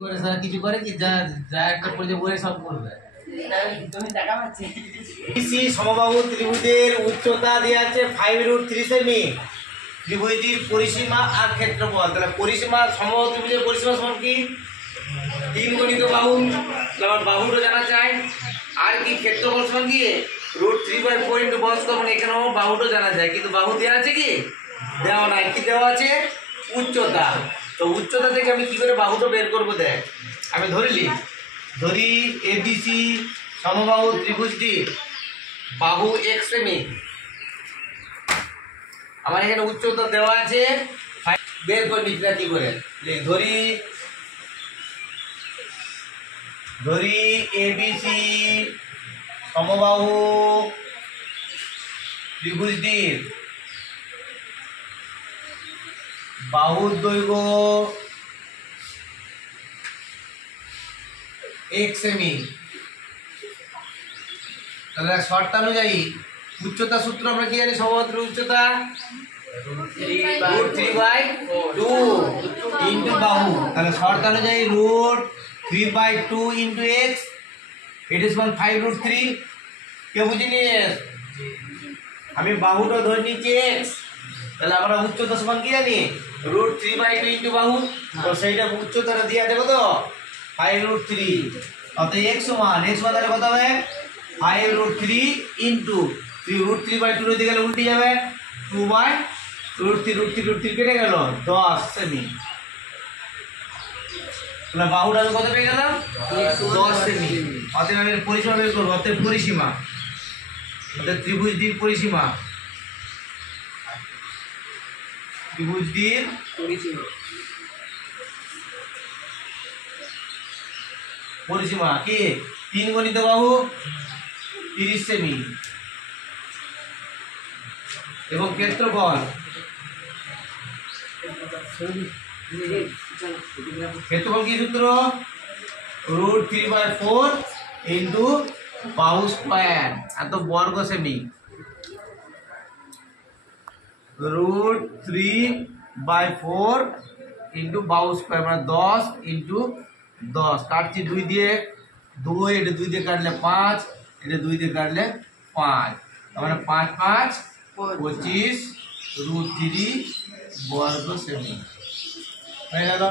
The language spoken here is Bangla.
করে স্যার কিছু করে কি যা যা একটা করে বলে সব করবে। তুমি টাকা পাচ্ছি। বিসি সমবাহু ত্রিভুজের উচ্চতা দেওয়া আছে 5√3 সেমি। ত্রিভুজটির পরিসীমা আর ক্ষেত্রফল। তাহলে পরিসীমা সমবাহু ত্রিভুজের পরিসীমা সমান কি 3 গণিত বাহু, তারপর বাহুটা জানা চাই। আর কি ক্ষেত্রফল সমান কি √3/4 ইনটু বর্গ স্কয়ার। মানে এখানেও বাহুটা জানা যায়, কিন্তু বাহু দেওয়া আছে কি দেওয়া নাই। কি দেওয়া আছে উচ্চতা। তো উচ্চতা থেকে আমি কি করে বাহুটা বের করবো দেখ। আমি ধরি এবিসি সমবাহু ত্রিভুজটি বাহু x সেমি। আমার এখানে উচ্চতা দেওয়া আছে, বের করবি কি করে। ধরি এবিসি সমবাহু ত্রিভুজটির বাহুর দৈর্ঘ্য x সেমি। তাহলে শর্ত অনুযায়ী উচ্চতা সূত্র আমরা কি জানি, সমবাহুর উচ্চতা √3/2 ইনটু বাহু। তাহলে শর্ত অনুযায়ী √3/2 ইনটু x, ইট ইজ সমান 5√3। কেউ বুঝিনি? আমি বাহুটা ধরে নিচ্ছি x, তাহলে আমরা উচ্চতা সমান কি জানি √3/2 ইনটু বাহু। তো সেইটা উচ্চতাটা দিয়ে আছে কত 5√3। অতএব x সমান তাহলে কত হবে 5√3 ইনটু √3/2 দিকে গেলে উল্টে যাবে 2/√3 কেটে গেল 10 সেমি। তাহলে বাহুটা কত পেয়ে গেলাম 10 সেমি। অতএব আমি পরিসীমা বের করবো। অতএব পরিসীমা, অতএব ত্রিভুজটির পরিসীমা পরিসীমা কি 3 গণিত বাহু 30 সেমি এবং ক্ষেত্রফল কি সূত্র √3/4 ইনটু বাহু স্কয়ার এত বর্গ সেমি। √3/4 ইনটু বাহু স্কয়ার মানে 10 ইনটু 10। কাটছি 2 দিয়ে, 2 এটা 2 দিয়ে কাটলে 5, এটা 2 দিয়ে কাটলে 5, তার মানে 5 5 25 √3 বর্গ সেমি হয়ে গেল।